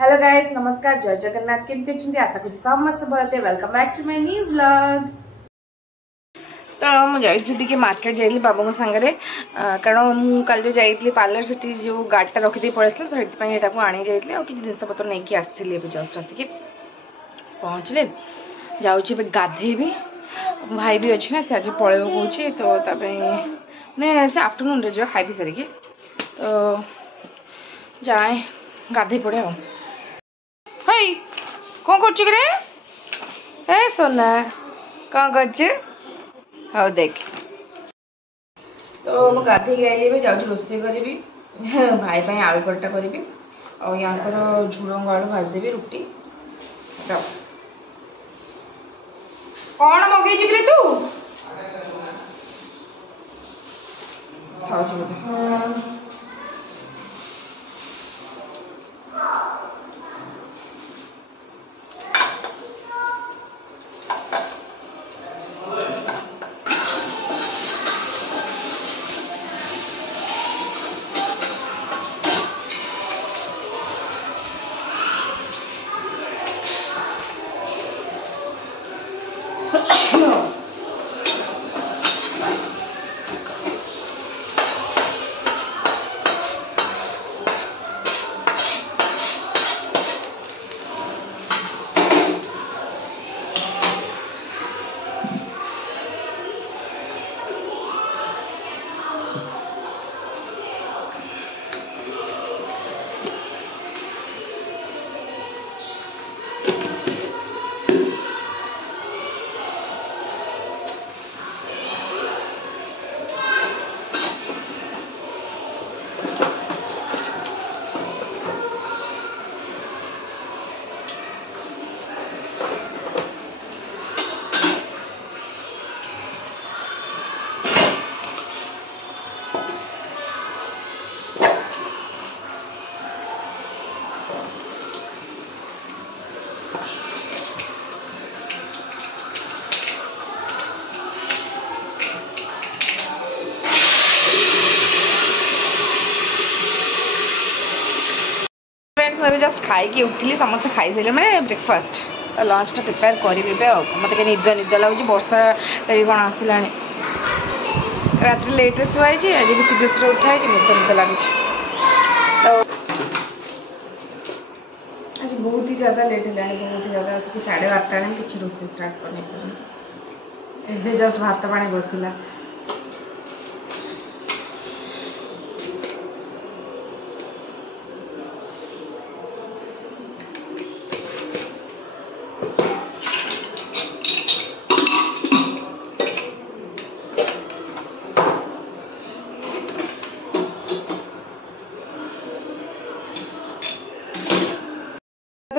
Hello guys, नमस्कार, जय जगन्नाथ। केमती अच्छी आशा करूँ समस्त भलते। Welcome back to my new vlog. तो मुझे मार्केट जाइली बाबा सांगे कारण मुझे कल जो जाइली पार्लर से जो गाड़ीटा रखी पड़े तो ये आनी जाइए और किसी जिनपतर नहीं आसती जस्ट आसिक पहुँचले जाऊँगी गाधेबी। भाई भी अच्छी ना से आज पलैब कौच तो मैंने से आफ्टरनून रे जो खाई सारिकी तो जाए गाधे पड़े आ। हई कौन कर सोना कौन कर देख तो मुझे गाधे आइली जाऊँ रोषे करी भाई आलू परटा करी और यहाँ झुड़ंग आलू भाजदेवी रुटी कौन मगेजु कि तू मैं जस्ट खाई उठिली समस्त खाई सारे मैंने ब्रेकफास्ट तो लंचटा प्रिपेयर करी मत निद निद लगुच बर्षा भी कौन आसला रात लेट्रे शुआई आज भी शीघ्र शीघ्र उठाई निद निद लगुच तो आज बहुत ही ज़्यादा लेट है बहुत ही ज़्यादा आसिक 8:30 किसी रोषे स्टार्ट करने जस्ट भात पानी बसला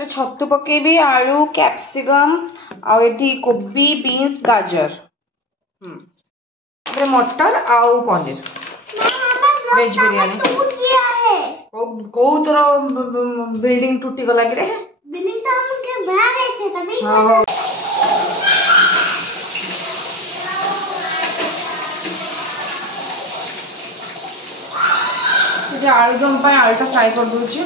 छतु पकेबी आलू कैप्सिकम आठी कोबी बीन्स गाजर मटर आउ पनीर वेज बिरयानी कौ तोर बिल्डिंग टूटी गला कि बिल्डिंग तो हम के बाहर गए थे तभी हां जे आलूदम पे आलूटा फ्राई कर दूची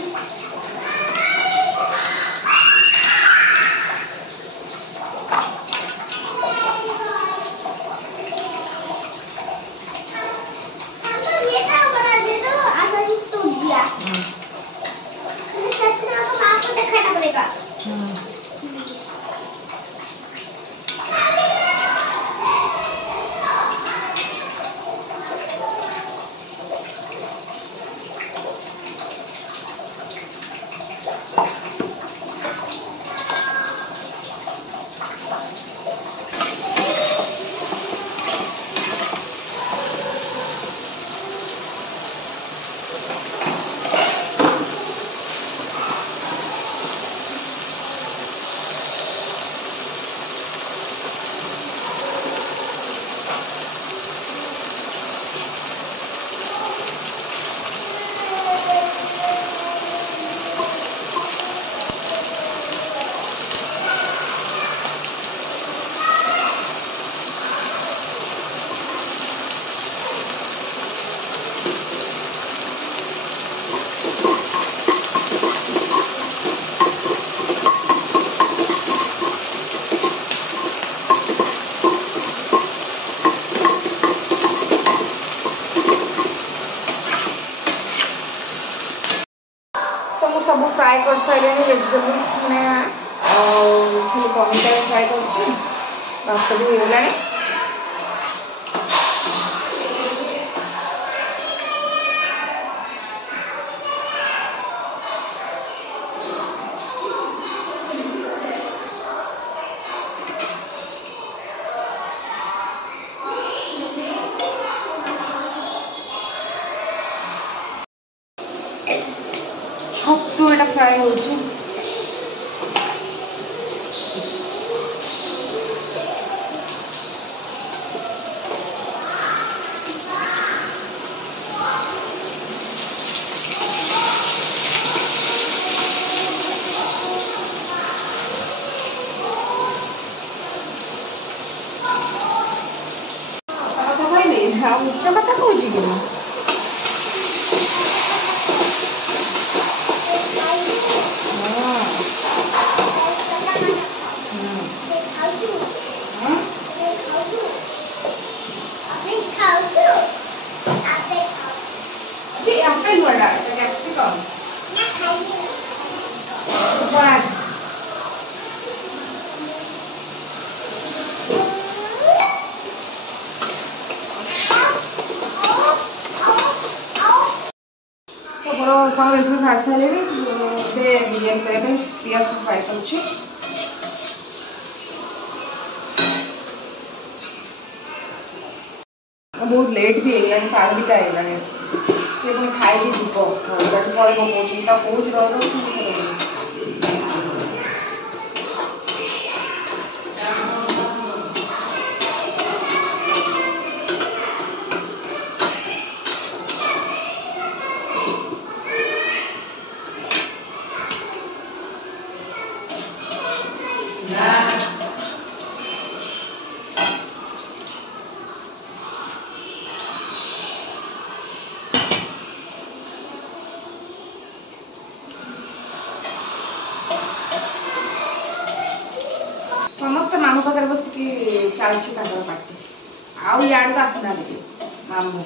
सब फ्राए कर सारे वेजिटेबल्स में खाली पनीर फ्राए कर भात भी होगा। छतु एटा फ्राए होची उच्च कथा कहूँ कि apel wala capsicum सब वेजिटेबल फ्राई सारे से बिरयानी करने पियाज फ्राई करुच्छी बहुत लेट भी है 2:30 है से पुणी खाई जीव पड़े कौन रही समस्त मामू पाखे बस चलती पार्टी आउ याद को आसना मामू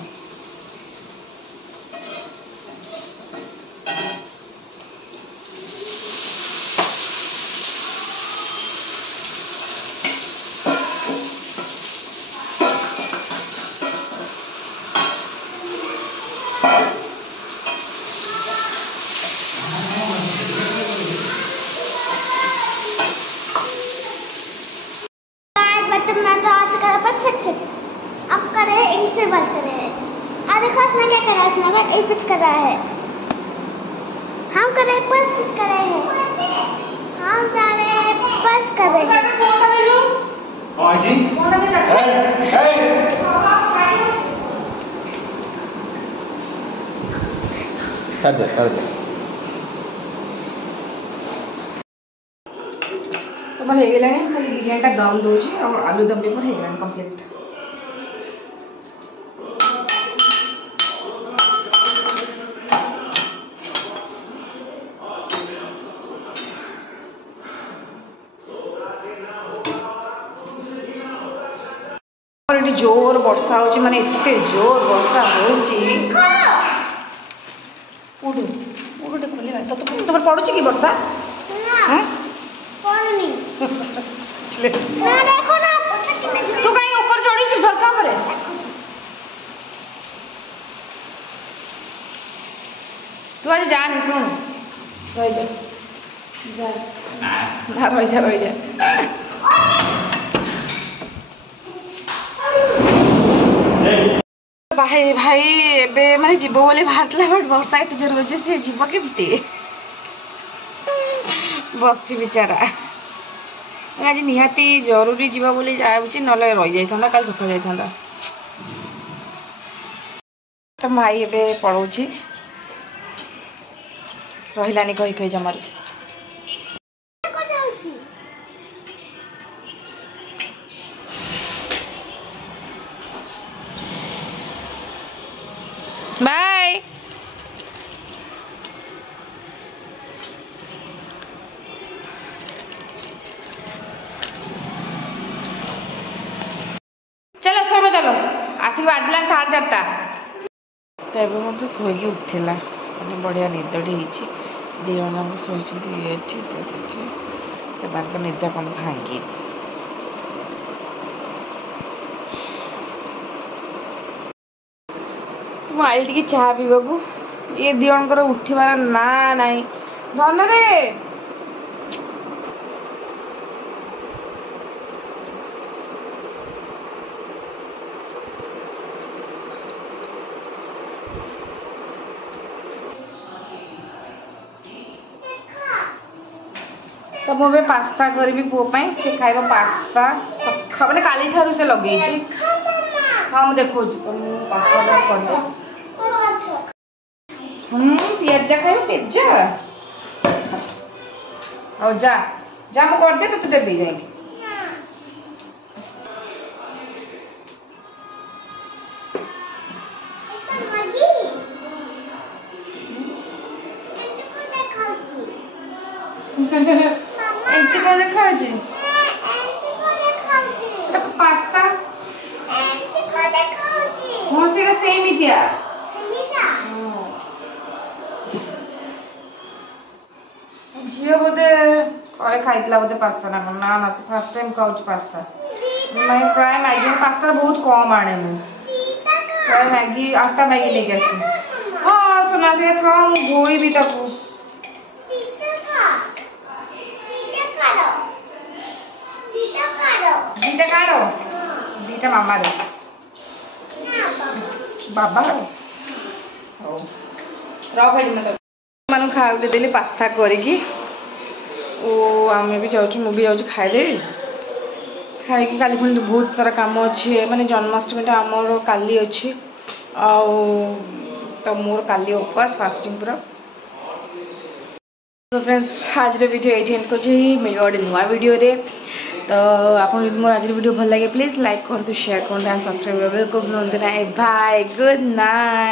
अब कर रहे हैं इनसे बात कर रहे हैं। देखो इसमें क्या कर रहा है, इसमें एक पिच कर रहा है, हम कर रहे हैं बस पिच कर रहे हैं, हम जा रहे हैं बस कर रहे हैं। कौन जी? कर दे तो भले ये लगे खाली बिरयानी का दम दोची और आलू दम पेपर है गलानी कंप्लीट और ये जोर वर्षा होची माने इतने जोर वर्षा होची उड़ उड़ दे खोले तो तुम पड़ुची की वर्षा हां नहीं ना देखो ना तू कहीं ऊपर चढ़ी छु झरका पर तू आज जा नहीं सुन रह जा ना रह जा भाई भाई एबे माने जीव बोले बाहरला बट वर्षा एत जोर होजे से जीव केमती बसची बिचारा आज निहाती जरूरी जीवा बोली जाऊँगी ना रही जाता कल सका जाता तो माई एबे पढ़ाऊँगी रहिलानी कही कही जमार बाय चलो सोब चलो आसिक बाजला 4:30 तो ये मत शोक उठला मैंने बढ़िया निदटे ଦି ଜଣଙ୍କ ଶୋଇଛନ୍ତି ଏଠି ସେ ସେଠି ସେମାନଙ୍କ ନିଦ କ'ଣ ଭାଙ୍ଗି ମୁଁ ଆଇଲି ଟିକେ ଚାହା ପିଇବାକୁ ଏ ଦି ଜଣଙ୍କର ଉଠିବାର ନା ନାହିଁ ଧନରେ तो मुझे पास्ता करी पुओ से खाइब पास्ता मैंने काली ठारू से लगे हाँ मुझे देखो तो मुझे पास्ता कर पिज्जा खाइब पिज्जा और जा जा मुझे कर दे तो देवी जाएंगे एंटी को देखा जी पास्ता एंटी को देखा जी मोर से सेम ही दिया झियो बोधे अरे खाइतला बोधे पास्ता ना ना ना से फर्स्ट टाइम खाउच पास्ता मैं प्राय मैगी पास्ता बहुत कम आने मु प्राय मैगी आटा मैगी लेके आसी हां सुना से था मु धोई भी ताकू दीटा कारो दीटा मामा रे बाबा हो रख मत मान खाऊ देली पास्ता करिकी ओ आमे भी जाऊँ मु भी जाऊँ खाईदेवी खाई काली पुणी बहुत सारा काम अच्छे माने जन्माष्टमी आमर काली अच्छे तो मोर काली उपवास फास्टिंग पूरा तो फ्रेंड्स आज वीडियो ये एंड कर मिल गोटे नुआ वीडियो रे तो आप मोर आज वीडियो भल लगे प्लीज लाइक करूँ शेयर करूँ एंड सब्सक्राइब बिल्कुल भूलते ना बाय गुड नाइट।